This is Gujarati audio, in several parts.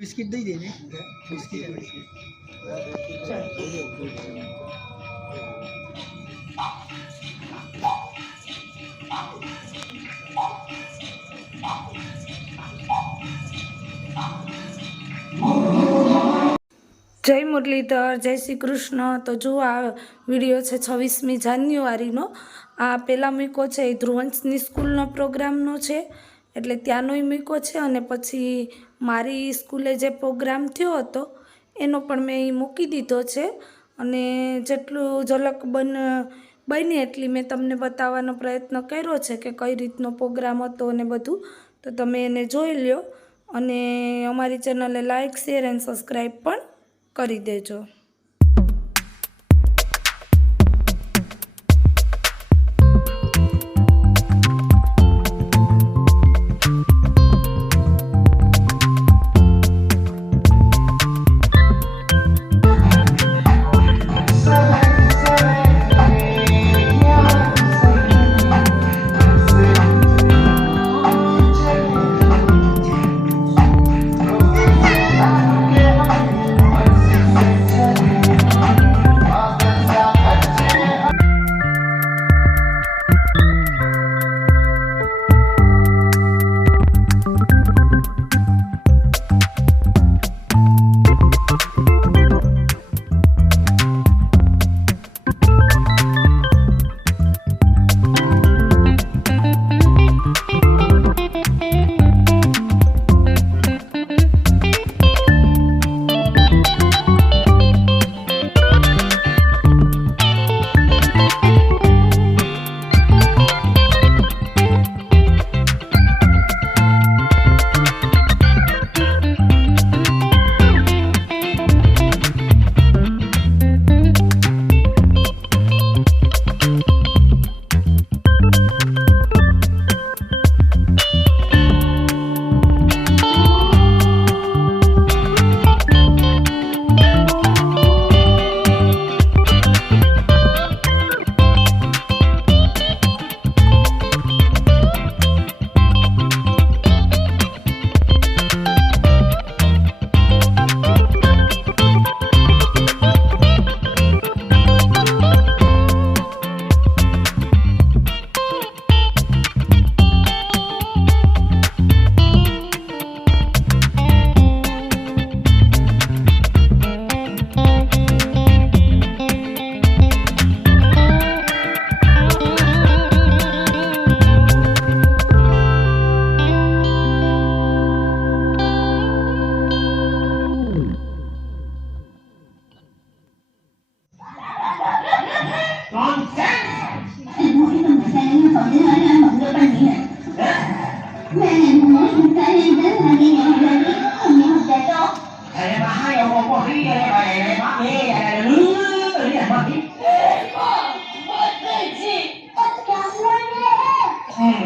બિસ્કિટ દઈ દે ને બિસ્કિટ જય મુરલીધર, જય શ્રી કૃષ્ણ। તો જો આ વિડીયો છે 26મી જાન્યુઆરીનો। આ પહેલાં મૂકો છે એ ધ્રુવંશની સ્કૂલનો પ્રોગ્રામનો છે, એટલે ત્યાંનોય મૂકો છે, અને પછી મારી સ્કૂલે જે પ્રોગ્રામ થયો હતો એનો પણ મેં અહીં મૂકી દીધો છે। અને જેટલું ઝલક બની એટલી મેં તમને બતાવવાનો પ્રયત્ન કર્યો છે કે કઈ રીતનો પ્રોગ્રામ હતો અને બધું, તો તમે એને જોઈ લ્યો અને અમારી ચેનલને લાઇક, શેર એન્ડ સબસ્ક્રાઈબ પણ કરી દેજો।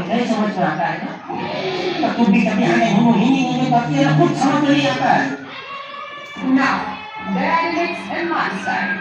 नहीं समझ में आता है ना, तो तुम भी कभी हमें नहीं करती है, कुछ समझ में नहीं आता है। Now, there is in my side.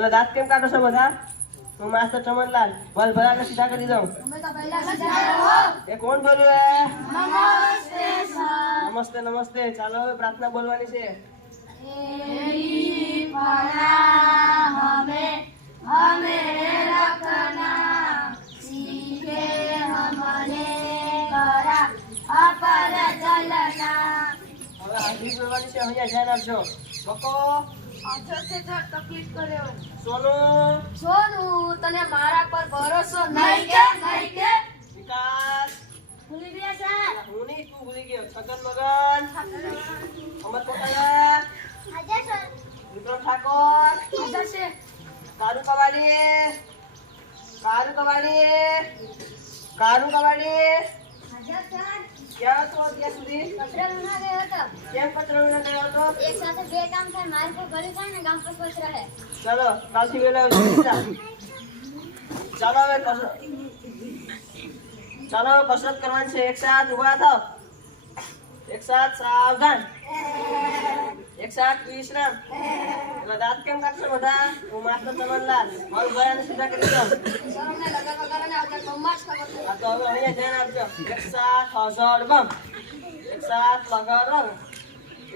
એટલે દાંત કેમ કાઢો છો બધા? હું માસ્ટર ચમનલાલ ભલ ભલા સીધા કરી દઉં. એ કોણ બોલ્યું? નમસ્તે નમસ્તે. ચાલો હવે પ્રાર્થના બોલવાની છે. હવે હાજરી બોલવાની છે. અહીંયા ધ્યાન આપજો. બકો તકલીફ કર્યો સોનું તને મારા પર ભરોસો નહીં કે વિકાસ ભૂલી ગયા સર હું નહીં તું ભૂલી ગયો. છગન મગન અમર કોટાલા હાજર સર વિક્રમ ઠાકોર હાજર છે કારુ કવાડી હાજર સર ક્યાં હતો અત્યાર સુધી? કચરા લૂના ગયો હતો કેમ કચરો લઈને ગયો હતો? એક સાથે બે કામ થાય મારે કોઈ ગળી થાય ને ગામ પર કચરા રહે ચાલો કાલથી વેલા ચાલો હવે કસરત કરવાની છે. એક સાથ ઉભા થાવ. એક સાથ સાવધાન. એક સાથ વિશ્રામ. દાંત કેમ કાઢશો બધા? હું માસ્ટર ચમનલાલ મારું ગળાને સીધા કરી દઉં. સર અમને લગન વગરને આવતા કમ્મા જ ખબર છે આ તો હવે અહીંયા ધ્યાન આપજો. એક સાથ હઝળ બમ. એક સાથ લગર રગ.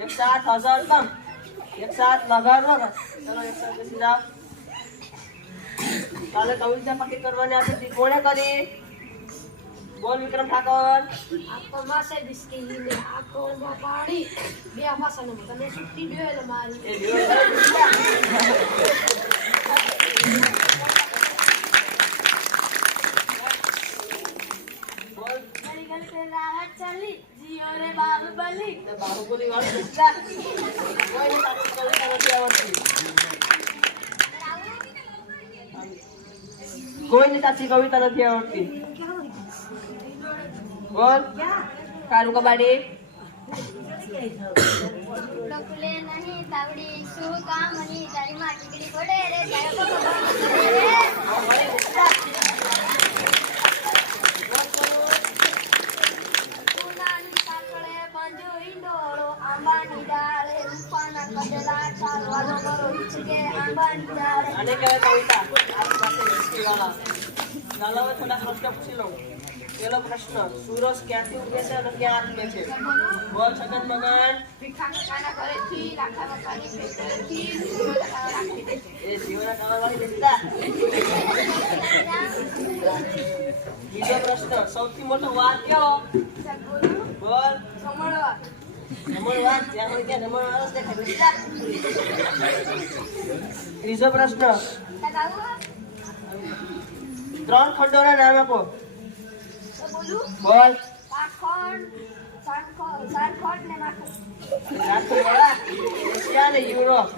એક સાથ હઝળ બમ. એક સાથ લગર રગ. ચલો એક સાથ બેસી જાઓ. કાલે કવિતા પાકી કરવાની આપી હતી. કોણે કરી? બોલ વિક્રમ ઠાકોર. આખો માસે બિસ્કી ને આખો પાણી બે માસને તને સુટ્ટી દેલે મારી એ દિવસ બોલ ગલી ગલી पे राहत चली जियो रे बाहुबली તે બાહુબલી વાળું બેસતા. કોઈને તારી કવિતા નથી આવડતી. કોઈને સાચી કવિતા નથી આવડતી. બોલ કારુ કબાડી ડોકલે નહીં તાવડી શું કામની તારી માં ટીકડી પડે રે તારા પુનાની સાકળે બંજો ઈંડોળો આંબાની ડાળે રૂપાના કડલા ચાલવાનો કરો ઈચકે આંબાની ડાળે આને કહેવાય કવિતા. આપણી પાસે હિસ્ટ્રીવાળા. ચાલો હવે થોડા પ્રશ્ન પૂછી લઉં. પહેલો પ્રશ્ન, સૂરજ ક્યાંથી ઉગે છે અને ક્યાં આથમે છે? બોલ છગન મગન. મીઠા કાના ઘરેથી રાખા વખાની ફેક્ટરીથી રાખી દે એ જીવના કામવાળી બેસતા. બીજો પ્રશ્ન, સૌથી મોટો વાર કયો? બોલ સમળવા નમણ વાર. જ્યાં હોય ત્યાં નમણ વાર જ દેખાય. બેસતા. ત્રીજો પ્રશ્ન, કાકા 3 ખંડોના નામ આપો. તો બોલું બોલ. સાતખંડ ને નાખો. રાજકોટ, એશિયા અને યુરોપ.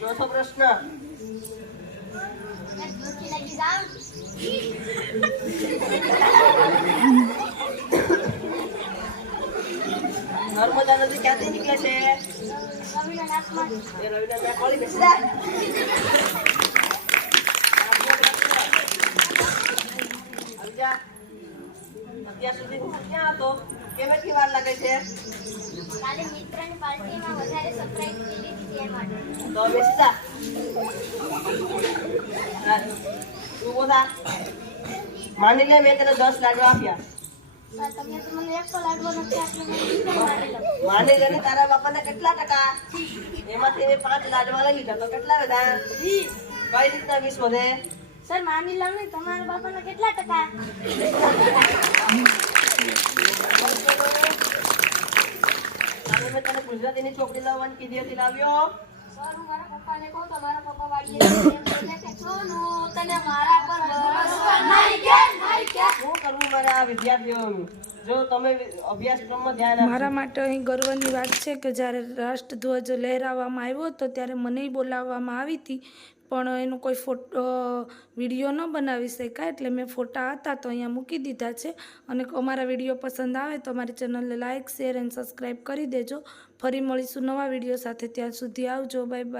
ચોથો પ્રશ્ન. મેં દૂરથી લઈ જાઉં. નર્મદા નદી ક્યાંથી નીકળે છે? રવિના નાકમાં. એ રવિના મેં ખોલી બેસી જા. આવી જા. અત્યાર સુધી હું ક્યાં હતો? કેમ એટલી વાર લાગે છે? કાલે મિત્રની પાર્ટીમાં વધારે સરપ્રાઈઝ લીધી હતી એ માટે. તો બેસી જા. હા, તું બોલા. માની લે મેં તને 10 લાડવા આપ્યા. સર તમે તો મને એક લાડવો નથી આપ્યો. મને કેટલો મારી લો. માની લે ને તારા બાપાને કેટલા ટકા? એમાંથી મેં 5 લાડવા લઈ લીધા તો કેટલા વધ્યા? 20. કઈ રીતના 20 વધે? સર માની લો ને તમારા બાપાના કેટલા ટકા? હવે મેં તને ગુજરાતીની ચોપડી લાવવાની કીધી હતી, લાવ્યો? સર હું મારા પપ્પાને કહું તો મારા પપ્પા વાળીએ એમ બોલે કે સોનું તને મારા પર ભરોસો નહીં કે શું કરવું મારે આ વિદ્યાર્થીઓનું? જો તમે અભ્યાસક્રમમાં ધ્યાન આપો. મારા માટે અહીં ગર્વની વાત છે કે જ્યારે રાષ્ટ્રધ્વજ લહેરાવવામાં આવ્યો હતો ત્યારે મને બોલાવવામાં આવી હતી, પણ એનો કોઈ ફોટો વિડીયો ન બનાવી શકાય, એટલે મેં ફોટા હતા તો અહીંયા મૂકી દીધા છે. અને અમારા વિડીયો પસંદ આવે તો અમારી ચેનલને લાઇક, શેર એન્ડ સબસ્ક્રાઈબ કરી દેજો. ફરી મળીશું નવા વિડીયો સાથે. ત્યાં સુધી આવજો. Bye bye.